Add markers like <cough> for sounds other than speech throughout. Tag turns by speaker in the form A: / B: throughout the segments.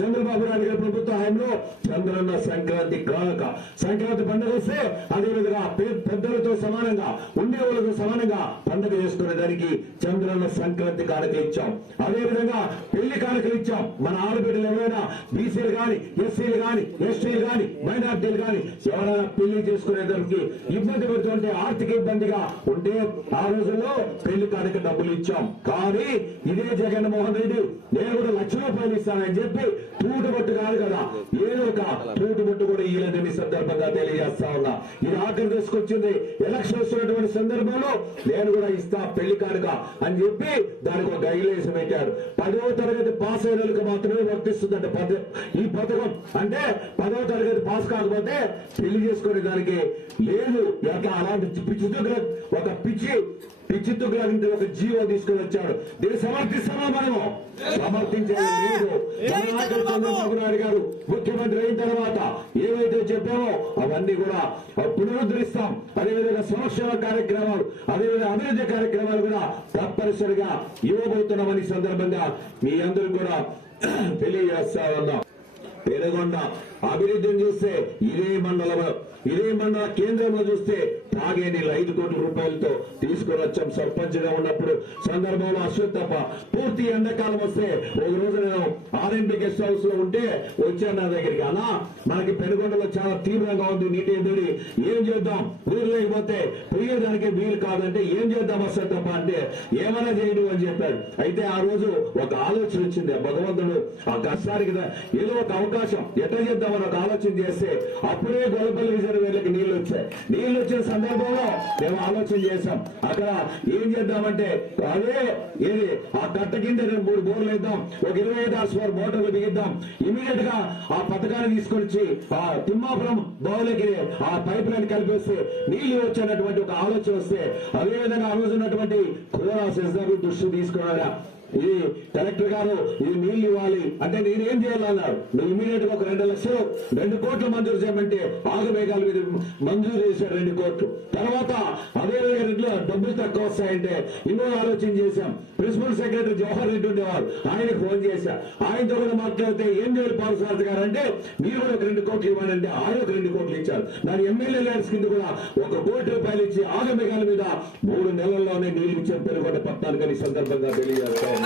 A: చంద్రబాబు నాయుడు గారి ప్రభుత్వ హయాంలో చంద్రన్న సంక్రాంతి కాక సంక్రాంతి పండుగ వస్తే అదే విధంగా పెద్దలతో సమానంగా ఉండే వాళ్ళతో సమానంగా పండుగ చేసుకునే దానికి చంద్రన్న సంక్రాంతి కానుక ఇచ్చాం. అదే విధంగా పెళ్ళి కానుకలు ఇచ్చాం. మన ఆడబిడ్డలు ఎవరైనా బీసీలు గాని ఎస్సీలు గాని ఎస్టీలు గాని మైనార్టీలు గాని ఎవరైనా పెళ్ళి చేసుకునేదానికి ఇబ్బంది పడుతుంటే ఆర్థిక ఇబ్బందిగా ఉంటే ఆ రోజుల్లో పెళ్ళి కానుక డబ్బులు ఇచ్చాం. కానీ ఇదే జగన్మోహన్ రెడ్డి నేను కూడా లక్ష రూపాయలు ఇస్తానని చెప్పి తూటుబట్టు కాదు కదా. ఏదో ఒక తూటుబట్టు కూడా ఇలాంటి మీ సందర్భంగా తెలియజేస్తా ఉన్నా. ఇది ఆఖరి తీసుకొచ్చింది. ఎలక్షన్ వస్తున్నటువంటి సందర్భంలో నేను కూడా ఇస్తా పెళ్ళి కానుక అని చెప్పి దానికి ఒక గైలేసి పెట్టారు. పదవ తరగతి పాస్ అయిన వాళ్ళకి మాత్రమే వర్తిస్తుందంట ఈ పథకం. అంటే పదవ తరగతి పాస్ కాకపోతే పెళ్ళి చేసుకునే దానికి లేదు. ఎట్లా? అలాంటి పిచ్చి తుగ్గుల- ఒక పిచ్చి పిచ్చి తుగ్గులంటే ఒక జీవో తీసుకొని వచ్చాడు. దీన్ని సమర్థిస్తామా మనము? చంద్రబాబు! నాయుడు గారు ముఖ్యమంత్రి అయిన తర్వాత ఏవైతే చెప్పామో అవన్నీ కూడా పునరుద్ధరిస్తాం అదేవిధంగా సంక్షేమ కార్యక్రమాలు అదేవిధంగా అభివృద్ధి కార్యక్రమాలు కూడా తప్పనిసరిగా ఇవ్వబోతున్నామని సందర్భంగా మీ అందరూ కూడా <clears throat> తెలియజేస్తా ఉన్నాం. పెనుగొండ అభివృద్ధిని చూస్తే ఇదే మండలం ఇదే మండల కేంద్రంలో చూస్తే తాగే నీళ్ళు ఐదు కోట్ల రూపాయలతో తీసుకొని వచ్చాం సర్పంచ్గా ఉన్నప్పుడు. సందర్భంలో అశ్వత్థప్ప పూర్తి ఎండాకాలం వస్తే ఒక రోజు నేను ఆర్ఎంపీ గెస్ట్ హౌస్లో ఉంటే వచ్చాను నా దగ్గరికి. అలా మనకి పెనుగొండలో చాలా తీవ్రంగా ఉంది నీటి ఎదుడి ఏం చేద్దాం? ఊరు లేకపోతే పోయేదానికి వీలు కాదంటే ఏం చేద్దాం అశ్వత్థప్ప అంటే ఏమైనా చేయడు అని చెప్పాడు. అయితే ఆ రోజు ఒక ఆలోచన వచ్చింది. భగవంతుడు ఆ కష్టానికి ఏదో ఒక అవకాశం. ఎట్లా చేద్దాం? ఒక ఆలోచన చేస్తే అప్పుడే గొల్లపల్లి రిజర్వేర్లకు నీళ్ళు వచ్చాయి. నీళ్ళు వచ్చిన సందర్భంలో మేము ఆలోచన చేశాం. అక్కడ ఏం చేద్దామంటే అదే ఏది ఆ కట్ట కింద రెండు మూడు బోర్లు వేద్దాం ఒక ఇరవై ఐదు ఆరు మోటార్లు బిగిద్దాం. ఇమీడియట్గా ఆ పథకాన్ని తీసుకొచ్చి ఆ తిమ్మాపురం బౌలకి ఆ పైప్ లైన్ కలిపేస్తే నీళ్ళు వచ్చేటటువంటి ఒక ఆలోచన వస్తే అదే విధంగా ఆ రోజు ఉన్నటువంటి కోరా సెన్సార్ దృష్టి తీసుకున్నారా ఇది కలెక్టర్ గారు ఇది నీళ్ళు ఇవ్వాలి. అంటే నేనేం చేయాలన్నారు నువ్వు ఇమీడియట్గా ఒక రెండు లక్షలు రెండు కోట్లు మంజూరు చేయమంటే ఆగమేఘాల మీద మంజూరు చేశాడు రెండు కోట్లు. తర్వాత అదే రెడ్డిలో డబ్బులు తక్కువ వస్తాయంటే ఎన్నో ఆలోచన చేశాం. ప్రిన్సిపల్ సెక్రటరీ జవహర్ రెడ్డి ఉండేవారు. ఆయనకు ఫోన్ చేశా. ఆయనతో కూడా మాట్లాడితే ఏం చేయాలి పాలసారథి గారు అంటే మీరు కూడా ఒక రెండు కోట్లు ఇవ్వాలంటే ఆయన ఒక రెండు కోట్లు ఇచ్చారు. దాని ఎమ్మెల్యే ల్యాండ్స్ కింద కూడా ఒక కోటి రూపాయలు ఇచ్చి ఆగమేఘాల మీద మూడు నెలల్లోనే నీళ్ళు ఇచ్చారు. పెరుగుట పట్టానికి కానీ సందర్భంగా తెలియజేస్తాం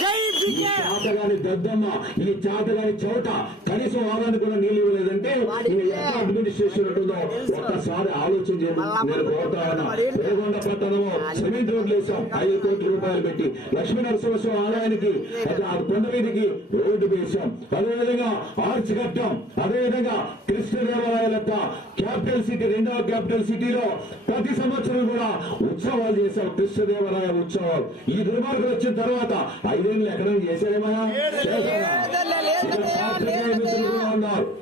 B: జై
A: ఈ
B: విజయ్
A: చాతగాని దద్దమ్మ ఈ చాతగాని చౌట కనీసం వారానికి కూడా నీళ్ళు ఇవ్వలేదంటే ఎంత అడ్మినిస్ట్రేషన్ ఉంటుందో ఒక్కసారి ఆలోచన చేయండి. నేను కోరుతా ఉన్నా. రేగొండ పట్టణము సిమెంట్ రోడ్లు వేసాం. ఐదు కోట్ల రూపాయలు పెట్టి లక్ష్మీ నరసింహస్వామి ఆలయానికి కొండ మీదకి రోడ్డు వేసాం. అదేవిధంగా ఆర్చ్ కట్టాం అదేవిధంగా కృష్ణదేవరాయల యొక్క క్యాపిటల్ సిటీ రెండవ క్యాపిటల్ సిటీలో ప్రతి సంవత్సరం కూడా ఉత్సవాలు చేశాం. కృష్ణదేవరాయ ఉత్సవాలు. ఈ దుర్మార్గులు వచ్చిన తర్వాత ఐదేళ్ళు చేశారేమన్నా చేశారా?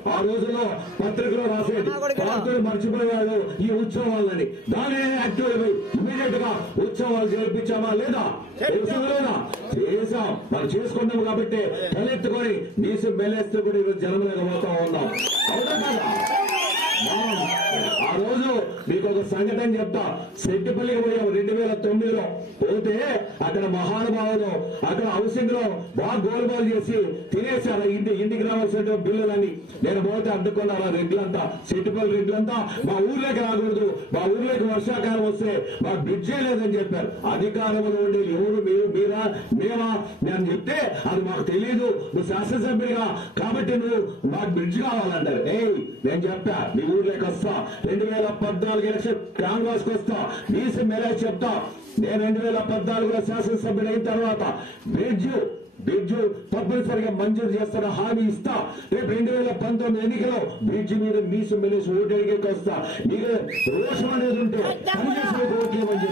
A: ఆ రోజుల్లో పత్రికలో రాసేది. పాత్రులు మర్చిపోయాడు ఈ ఉత్సవాలని. దాని యాక్టివ్ అయిపోయి ఇమీడియట్గా ఉత్సవాలు జరిపించామా లేదా? లేదా? చేసాం మనం చేసుకున్నాం కాబట్టి తలెత్తుకొని నీసు మెలేస్తూ కూడా ఈరోజు జనమలేకపోతా ఉన్నాం. అవునా కదా? ఆ రోజు మీకు ఒక సంఘటన చెప్తా. సెట్టిపల్లికి పోయాం రెండు వేల తొమ్మిదిలో. పోతే అక్కడ మహానుభావులు అక్కడ హౌసింగ్లో బాగా గోల్బాల్ చేసి తినేశారు. ఇంటి ఇంటికి రావాల్సిన బిల్లులని నేను పోతే అడ్డుకున్నారు ఆ రెడ్లంతా. సెట్టిపల్లి రెడ్లంతా మా ఊర్లోకి రాకూడదు. మా ఊర్లోకి వర్షాకాలం వస్తే మా బ్రిడ్జే లేదని చెప్పారు. అధికారంలో ఉండే ఎవరు మీరు మీరా మేమా? నేను చెప్తే అది మాకు తెలియదు నువ్వు శాసనసభ్యుడిగా కాబట్టి నువ్వు మాకు బ్రిడ్జ్ కావాలంటారు. ఏయ్ నేను చెప్పా. మీ ఊర్లోకి వస్తా రెండు వేల పద్నాలుగు ఎలక్షన్ కాంగ్రెస్కి వస్తా మేలే చెప్తా. నేను రెండు వేల పద్నాలుగులో శాసనసభ్యుడు అయిన తర్వాత బ్రిడ్జ్ బ్రిడ్జ్ తప్పనిసరిగా మంజూరు చేస్తున్న హామీ ఇస్తా. రేపు రెండు వేల పంతొమ్మిది ఎన్నికలో బ్రిడ్జ్ మీద మీసు మెలిసి ఓటు అడిగేకి వస్తా. మీకు రోషం అనేది ఉంటే కనీసం ఒక ఓట్లు ఇవ్వమని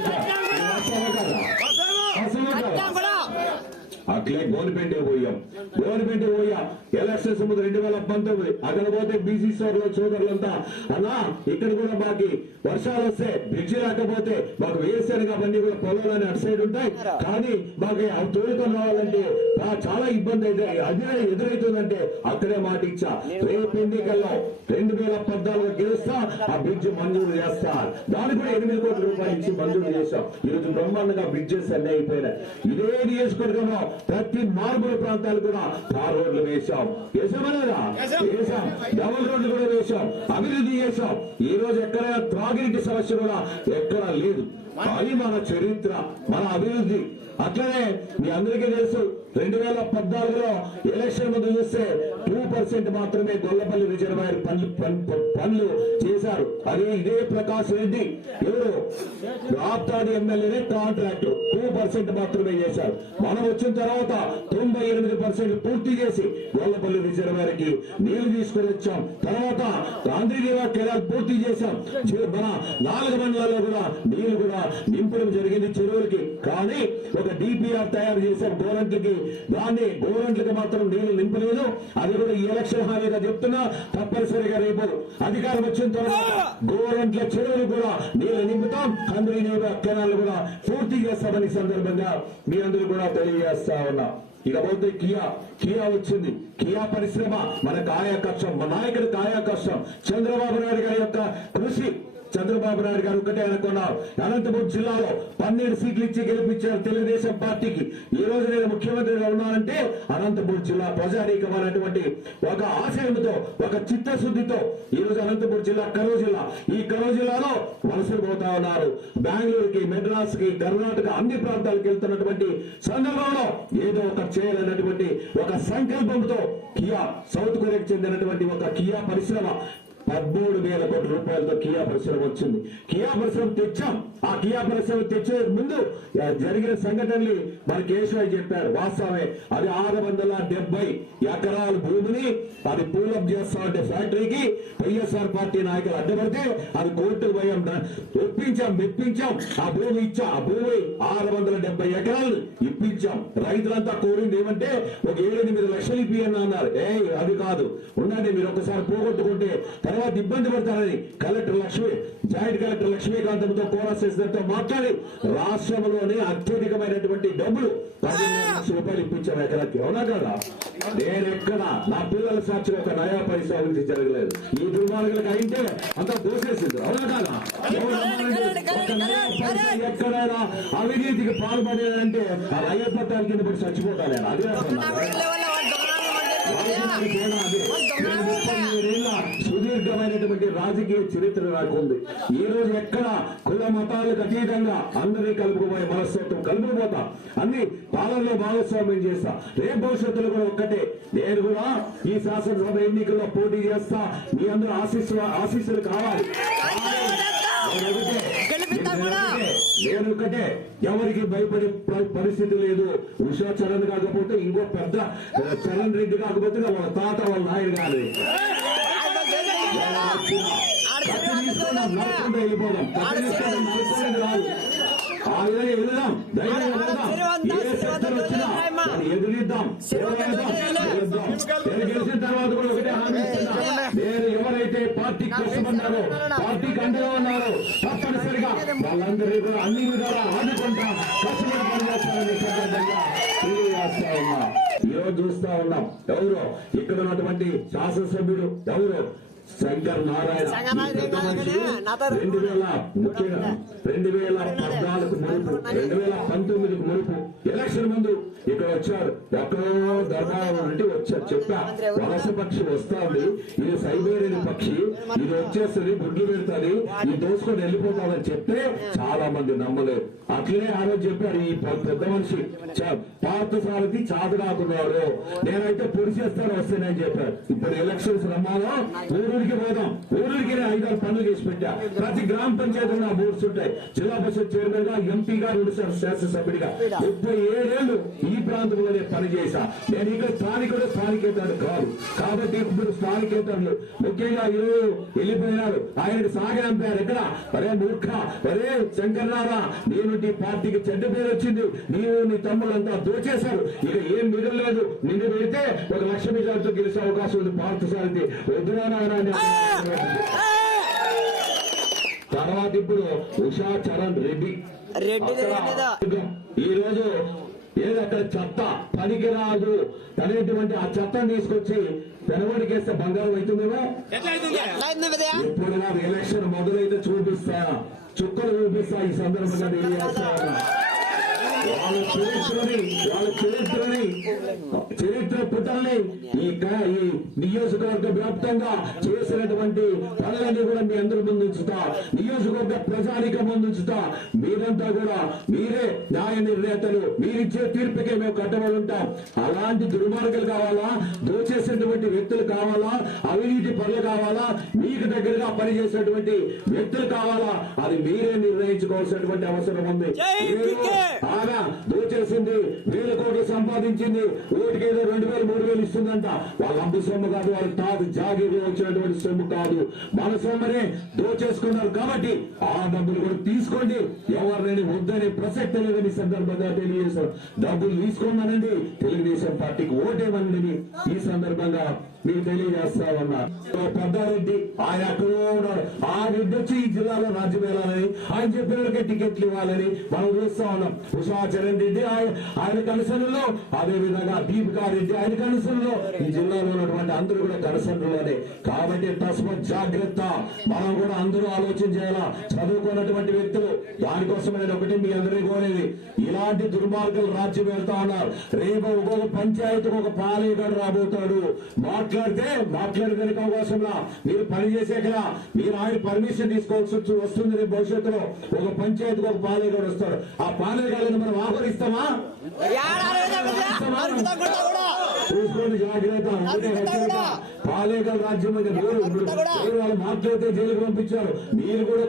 A: అట్లే గవర్నమెంట్ పోయాం. గవర్నమెంట్ పోయా. ఎలక్షన్స్ ముందు రెండు వేల పంతొమ్మిది. అక్కడ పోతే బీసీ సోదరులు సోదరులంతా అన్నా ఇక్కడ కూడా మాకి వర్షాలు వస్తే బ్రిడ్జి రాకపోతే మాకు వేరుశనగ అవన్నీ కూడా పొలాలని అటు సైడ్ ఉంటాయి. కానీ మాకు అవి తోడుకొని రావాలంటే చాలా ఇబ్బంది అయితే అదే ఎదురైతుందంటే అక్కడే మాట ఇచ్చా. రేపు ఎన్నికల్లో రెండు వేల పద్నాలుగు గెలుస్తా ఆ బ్రిడ్జ్ మంజూరు చేస్తా. దానికి కూడా ఎనిమిది కోట్ల రూపాయలు ఇచ్చి మంజూరు చేస్తాం ఈరోజు బ్రహ్మాండంగా బ్రిడ్జెస్ అన్ని అయిపోయినాయి. ఇదే నియోజకవర్గంలో ప్రతి మారుమూల ప్రాంతాలు కూడా తార్ రోడ్లు వేశాం. వేసామా లేదా వేశాం. డబుల్ రోడ్లు కూడా వేశాం. అభివృద్ధి చేశాం. ఈ రోజు ఎక్కడైనా త్రాగినీటి సమస్య కూడా ఎక్కడా లేదు. అది మన చరిత్ర మన అభివృద్ధి. అట్లనే మీ అందరికీ తెలుసు రెండు వేల పద్నాలుగులో ఎలక్షన్ ముందు చూస్తే టూ పర్సెంట్ మాత్రమే గొల్లపల్లి రిజర్వాయర్ పనులు పనులు చేశారు. అది ఇదే ప్రకాష్ రెడ్డి. ఎవరు? రాప్తాడి ఎమ్మెల్యేనే కాంట్రాక్ట్. టూ పర్సెంట్ మాత్రమే చేశారు. మనం వచ్చిన తర్వాత తొంభై ఎనిమిది పర్సెంట్ పూర్తి చేసి గొల్లపల్లి రిజర్వాయర్కి నీళ్ళు తీసుకుని వచ్చాం. తర్వాత గాంధీనగర్ కెనాల్ పూర్తి చేశాం. మన నాలుగు మండలాల్లో కూడా నీళ్ళు కూడా నింపడం జరిగింది చెరువులకి. కానీ ఒక డిపిఆర్ తయారు చేశాం గోరంట్లకి దాన్ని గోరంట్లకి మాత్రం నీళ్ళు నింపలేదు. అది కూడా ఈ ఎలక్షన్ హామీగా చెప్తున్నా తప్పనిసరిగా రేపు అధికారం వచ్చిన తర్వాత గోరంట్ల చెరువులు కూడా నీళ్ళు నింపుతాం. కంద్రి కెనాల్ కూడా పూర్తి చేస్తామని సందర్భంగా మీ అందరూ కూడా తెలియజేస్తా ఉన్నా. ఇకపోతే కియా కియా వచ్చింది. కియా పరిశ్రమ మన కాయాకర్షం మన నాయకుడి కాయాకర్షం చంద్రబాబు నాయుడు గారి యొక్క కృషి. చంద్రబాబు నాయుడు గారు ఒకటే అనుకున్నారు అనంతపురం జిల్లాలో పన్నెండు సీట్లు ఇచ్చి గెలిపించారు తెలుగుదేశం పార్టీకి. ఈ రోజు నేను ముఖ్యమంత్రిగా ఉన్నానంటే అనంతపురం జిల్లా ప్రజానీకమైనటువంటి ఒక ఆశయంతో ఒక చిత్తశుద్ధితో ఈ రోజు అనంతపురం జిల్లా కరూరు జిల్లా. ఈ కరూరు జిల్లాలో వలసలు పోతా ఉన్నారు. బెంగళూరుకి మెడ్రాస్కి కర్ణాటక అన్ని ప్రాంతాలకు వెళ్తున్నటువంటి సందర్భంలో ఏదో ఒక చేయాలన్నటువంటి ఒక సంకల్పంతో కియా సౌత్ కొరియాకు చెందినటువంటి ఒక కియా పరిశ్రమ పదమూడు వేల కోట్ల రూపాయలతో కియా పరిశ్రమ వచ్చింది. కియా పరిశ్రమ తెచ్చాం. ఆ కియా పరిశ్రమ తెచ్చే ముందు జరిగిన సంఘటనలు మన కేశవాయి చెప్పారు. వాస్తవమే అది ఆరు వందల డెబ్బై ఎకరాల భూమిని అది పూలప్ చేస్తామంటే ఫ్యాక్టరీకి వైఎస్ఆర్ పార్టీ నాయకులు అడ్డపడితే అది కోర్టు పోయాం. ఒప్పించాం మెప్పించాం. ఆ భూమి ఇచ్చాం. ఆ భూమి ఆరు వందల డెబ్బై ఎకరాలు ఇప్పించాం. రైతులంతా కోరింది ఏమంటే ఒక ఏడు ఎనిమిది లక్షలు ఇప్పియని అన్నారు. ఏ అది కాదు. ఉండండి మీరు ఒకసారి పోగొట్టుకుంటే తర్వాత ఇబ్బంది పడతారని కలెక్టర్ లక్ష్మి జాయింట్ కలెక్టర్ లక్ష్మీకాంతంతో కోరసేసితో మాట్లాడి రాష్ట్రంలోనే అత్యధికమైనటువంటి డబ్బులు పదిహేను లక్షల రూపాయలు ఇప్పించారు ఎకరాకి అవునా కదా? నేను ఎక్కడ నా పిల్లల సాక్షి ఒక నయా పైసా అభివృద్ధి జరగలేదు. ఈ దుర్మార్గులకు అయితే అంతా దోసేసింది అవునా కదా? ఎక్కడైనా అవినీతికి పాల్పడేదంటే ఆ తాల కింద పడి చచ్చిపోతాను నేను అదే? సుదీర్ఘమైనటువంటి రాజకీయ చరిత్ర నాకు ఉంది. ఈ రోజు ఎక్కడ కుల మతాలకు అతీతంగా అందరినీ కలుపుకుపోయే మనస్తత్వం కలుపుకుపోతా. అన్ని పాలనలో భాగస్వామ్యం చేస్తా. రేపు భవిష్యత్తులో కూడా ఒక్కటే. నేను కూడా ఈ శాసనసభ ఎన్నికల్లో పోటీ చేస్తా. మీ అందరూ ఆశీస్సు ఆశీస్సులు కావాలి. నేను ఒకటే. ఎవరికి భయపడే పరిస్థితి లేదు. ఉషా చరణ్ కాకపోతే ఇంకో పెద్ద చరణ్ రెడ్డి కాకపోతే వాళ్ళ తాత వాళ్ళ నాయుడు గారు ఎదురిద్దాం పోరాడదాం, గెలుద్దాం. నేను గెలిచిన తర్వాత కూడా ఒకటే హామీ నేను ఎవరైతే పార్టీ కష్టపడ్డారో పార్టీకి అండగా ఉన్నారో తప్పనిసరిగా వాళ్ళందరూ కూడా అన్ని విధాలా ఆదుకుంటా కష్టపడి పనిచేస్తారని సందర్భంగా తెలియజేస్తా ఉన్నా చూస్తా ఉన్నాం ఎవరు ఇక్కడ ఉన్నటువంటి శాసనసభ్యుడు ఎవరు శంకర్ నారాయణ. రెండు వేల ముఖ్యంగా రెండు వేల పద్నాలుగు మునుపు రెండు వేల పంతొమ్మిదికి మునుపు ఎలక్షన్ వచ్చారు. ఎక్కడో దర్బారం అంటే వచ్చారు. చెప్పా వలస పక్షి వస్తుంది. ఇది సైబేరియన్ పక్షి. ఇది వచ్చేస్తుంది గుడ్లు పెడుతుంది. ఇది దోసుకొని వెళ్ళిపోతాదని చెప్తే చాలా మంది నమ్మలేదు. అట్లనే ఆ రోజు చెప్పాడు ఈ పెద్ద మనిషి. చ- పాత సారథి చాతరాకున్నారు నేనైతే పొడి చేస్తాను వస్తానని చెప్పారు ఇప్పుడు ఎలక్షన్స్ రమ్మాలో? ఊరూరికి పోదాం. ఊరూరికి ఐదారు పనులు చేసి పెట్టా. ప్రతి గ్రామ పంచాయతీ నా బోర్డ్స్ ఉంటాయి. జిల్లా పరిషత్ చైర్మన్గా ఎంపీగా రెండు శాసనసభ్యుడిగా. ముప్పై ఏడేళ్ళు ఈ ప్రాంతంలోనే పనిచేశా నేను ఇక్కడ స్థానికుడు స్థానికేతరుడు కాదు. కాబట్టి ఇప్పుడు స్థానికేతరులు. ముఖ్యంగా ఈరోజు వెళ్ళిపోయినారు. ఆయనకు సాగనంపారు ఎక్కడ? అరే మూర్ఖ అరే శంకర్నారా నేను నీ పార్టీకి చెడ్డ పేరు వచ్చింది. నీవు నీ తమ్ముడంతా దోచేశారు. ఇక ఏం మిగలలేదు. నిన్ను పెడితే ఒక లక్ష మెజార్టీతో గెలిచే అవకాశం ఉంది. పార్టీ సారథి. వద్దురానాయన తర్వాత ఇప్పుడు ఉషా చరణ్ రెడ్డి.
B: రెడ్డిదా?
A: ఈ రోజు ఏదో అక్కడ చెత్త పనికిరాదు అనేటువంటి ఆ చెత్తను తీసుకొచ్చి పెనబడికేస్తే బంగారం అవుతుందేమో? ఇప్పుడు నాకు ఎలక్షన్ మొదలైతే చూపిస్తా. చుక్కలు చూపిస్తా ఈ సందర్భంగా తెలియజేస్తా. వాళ్ళ చరిత్రని వాళ్ళ చరిత్రని చరిత్ర పుటల్ని ఈ ఈ నియోజకవర్గ వ్యాప్తంగా చేసినటువంటి పనులన్నీ కూడా మీ అందరి ముందు ఉంచుతా. నియోజకవర్గ ప్రజానిక ముందు ఉంచుతా. మీరంతా కూడా మీరే న్యాయ నిర్ణేతలు. మీరిచ్చే తీర్పుకే మేము కట్టబడి ఉంటాం. అలాంటి దుర్మార్గులు కావాలా? దోచేసినటువంటి వ్యక్తులు కావాలా? అవినీతి పనులు కావాలా? మీకు దగ్గరగా పనిచేసేటువంటి వ్యక్తులు కావాలా? అది మీరే నిర్ణయించుకోవాల్సినటువంటి అవసరం ఉంది! ఆగా దోచేసింది వేల కోట్లు సంపాదించింది ఓటుకి ఏదో రెండు వేలు మూడు వేలు ఇస్తుందంట. వాళ్ళ అమ్మ సొమ్ము కాదు వాళ్ళ కాదు జాగీరు వచ్చినటువంటి సొమ్ము కాదు. మన సొమ్మనే దోచేసుకున్నారు కాబట్టి ఆ డబ్బులు కూడా తీసుకోండి. ఎవరిని వద్దనే ప్రసక్తి లేదని సందర్భంగా తెలియజేశారు. డబ్బులు తీసుకోమనండి తెలుగుదేశం పార్టీకి ఓటేమనండి ఈ సందర్భంగా మీకు తెలియజేస్తా ఉన్నా పెద్దారెడ్డి ఆయన ఎక్కడో ఉన్నాడు. ఆ రెడ్డి వచ్చి ఈ జిల్లాలో రాజ్యం వెళ్ళాలని ఆయన చెప్పినకే టికెట్లు ఇవ్వాలని మనం చూస్తా ఉన్నాం. ఉషాచరణ్ రెడ్డి ఆయన ఆయన కనసనలో అదే విధంగా దీపికా రెడ్డి ఆయన కనసనలో ఈ జిల్లాలో ఉన్నటువంటి అందరూ కూడా కనసనలోనే కాబట్టి తస్మ జాగ్రత్త. మనం కూడా అందరూ ఆలోచన చేయాలా? చదువుకున్నటువంటి వ్యక్తులు దానికోసం నేను ఒకటి మీ అందరూ కోరేది. ఇలాంటి దుర్మార్గులు రాజ్యం వెళ్తా ఉన్నారు. రేపు ఒక్కొక్క పంచాయతీకి ఒక పాలేగాడు రాబోతాడు. మాట్లాడితే మాట్లాడే వెనుక అవకాశంలా మీరు పని చేసేకలా మీరు ఆయన పర్మిషన్ తీసుకోవాల్సి వస్తుంది రేపు భవిష్యత్తులో. ఒక పంచాయతీకి ఒక పాలేగాడు వస్తాడు. ఆ పాలేగాళ్ళని మనం ఆహ్వానిస్తామా? చూసుకోండి జాగ్రత్త పాలేకల్ రాజ్యం వాళ్ళు మాట్లాడితే జైలుకు పంపించారు. మీరు కూడా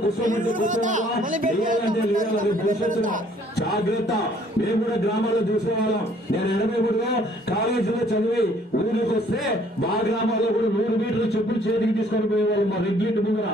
A: భవిష్యత్తులో జాగ్రత్త. మేము కూడా గ్రామాల్లో చూసేవాళ్ళం. నేను ఎనభై మూడులో కాలేజీలో చదివి ఊరికి వస్తే మా గ్రామాల్లో కూడా నూరు మీటర్లు చెప్పులు చేతికి తీసుకొని పోయేవాళ్ళం మా రెగ్యులేట్ ముందర.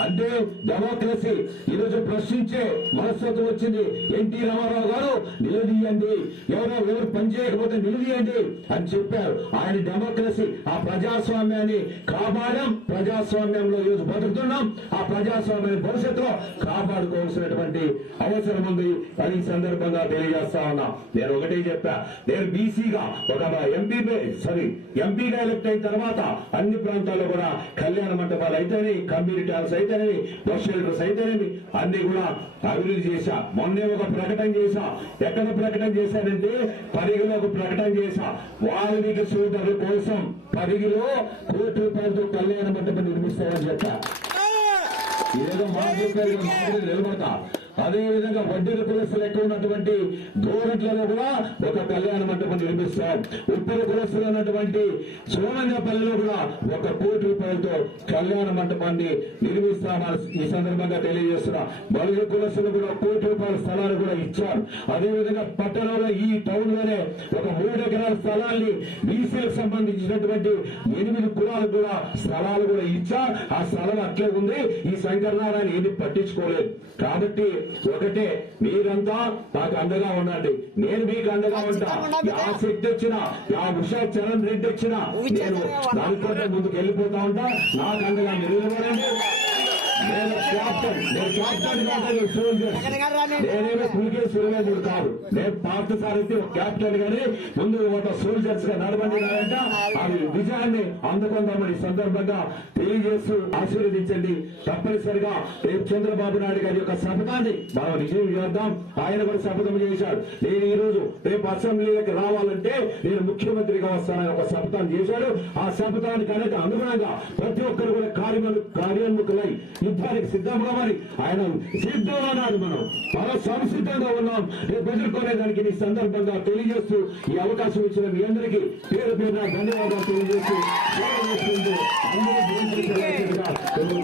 A: అంటే డెమోక్రసీ ఈరోజు ప్రశ్నించే మనస్తత్వం వచ్చింది. ఎన్టీ రామారావు గారు నిలదీయండి. ఎవరో ఎవరు పనిచేయకపోతే నిలదీయండి అని చెప్పారు. ఆయన డెమోక్రసీ ఆ ప్రజాస్వామ్యాన్ని కాపాడడం ప్రజాస్వామ్యంలో ఈరోజు బతుకుతున్నాం. ఆ ప్రజాస్వామ్యాన్ని భవిష్యత్తులో కాపాడుకోవాల్సినటువంటి అవసరం ఉంది అది ఈ సందర్భంగా తెలియజేస్తా ఉన్నా. నేను ఒకటే చెప్పా. నేను బీసీగా ఒక ఎంపీ సారీ ఎంపీగా ఎలక్ట్ అయిన తర్వాత అన్ని ప్రాంతాల్లో కూడా కళ్యాణ మండపాలు అయితేనే కమ్యూనిటీ హాల్స్ అయితేనేవి బస్ షెల్టర్స్ అన్ని కూడా అభివృద్ధి చేశా. మొన్నే ఒక ప్రకటన చేశా. ఎక్కడ ప్రకటన చేశానంటే పరిగిలో ఒక ప్రకటన చేశా. వాల్మీకి సోదరుల కోసం పరిగిలో కోటి రూపాయలతో కళ్యాణ మండపం నిర్మిస్తామని చెప్పా. ఏదో మాట నిలబడతా. అదే విధంగా వడ్డీల కులస్తులు ఎక్కువ ఉన్నటువంటి గోరంట్లలో కూడా ఒక కళ్యాణ మండపం నిర్మిస్తాం. ఉత్తర కులస్తులు ఉన్నటువంటి సోమంగపల్లిలో కూడా ఒక కోటి రూపాయలతో కళ్యాణ మండపాన్ని నిర్మిస్తామని ఈ సందర్భంగా తెలియజేస్తున్నా బలుగు కులస్తులు కూడా కోటి రూపాయల స్థలాలు కూడా ఇచ్చారు అదే విధంగా పట్టణంలో ఈ టౌన్లోనే ఒక మూడు ఎకరాల స్థలాన్ని బీసీలకు సంబంధించినటువంటి ఎనిమిది కులాలకు కూడా స్థలాలు కూడా ఇచ్చా. ఆ స్థలం అట్లే ఉంది. ఈ శంకరనారాయణ ఏది పట్టించుకోలేదు. కాబట్టి ఒకటే మీరంతా నాకు అండగా ఉండండి. నేను మీకు అండగా ఉంటా. ఆ శక్తి వచ్చినా ఆ ఉషా చరణ్ రెడ్డి వచ్చినా నేను దానితో ముందుకు వెళ్ళిపోతా ఉంటా. నాకు అండగా మీరు నిలబడండి. నేను క్యాప్టెన్ నేను క్యాప్టెన్ కాదు సోల్జర్ నేనేమో కులికే సూర్యదేవుడు కాదు నేను పార్టీ సారథి ఒక క్యాప్టెన్ గాని ముందు ఒక సోల్జర్స్గా నడబండినారంట అది విజయాన్ని అందుకుందామని ఈ సందర్భంగా తెలియజేస్తూ ఆశీర్వదించండి. తప్పనిసరిగా రేపు చంద్రబాబు నాయుడు గారి యొక్క శపథాన్ని మనం నిజం చేద్దాం. ఆయన కూడా శపథం చేశాడు. నేను ఈ రోజు రేపు అసెంబ్లీలోకి రావాలంటే నేను ముఖ్యమంత్రిగా వస్తానని ఒక శపథాన్ని చేశాడు. ఆ శపథానికి అనేది అనుగుణంగా ప్రతి ఒక్కరు కూడా కార్యము కార్యోన్ముఖులై యుద్ధానికి సిద్ధంగా మరి ఆయన సిద్ధంగా ఉన్నాడు మనం. చాలా సంసిద్ధంగా ఉన్నాం. రేపు ఎదుర్కొనేదానికి ఈ సందర్భంగా తెలియజేస్తూ ఈ అవకాశం ఇచ్చిన మీ అందరికీ పేరు పేరున ధన్యవాదాలు తెలియజేస్తూ అందరూ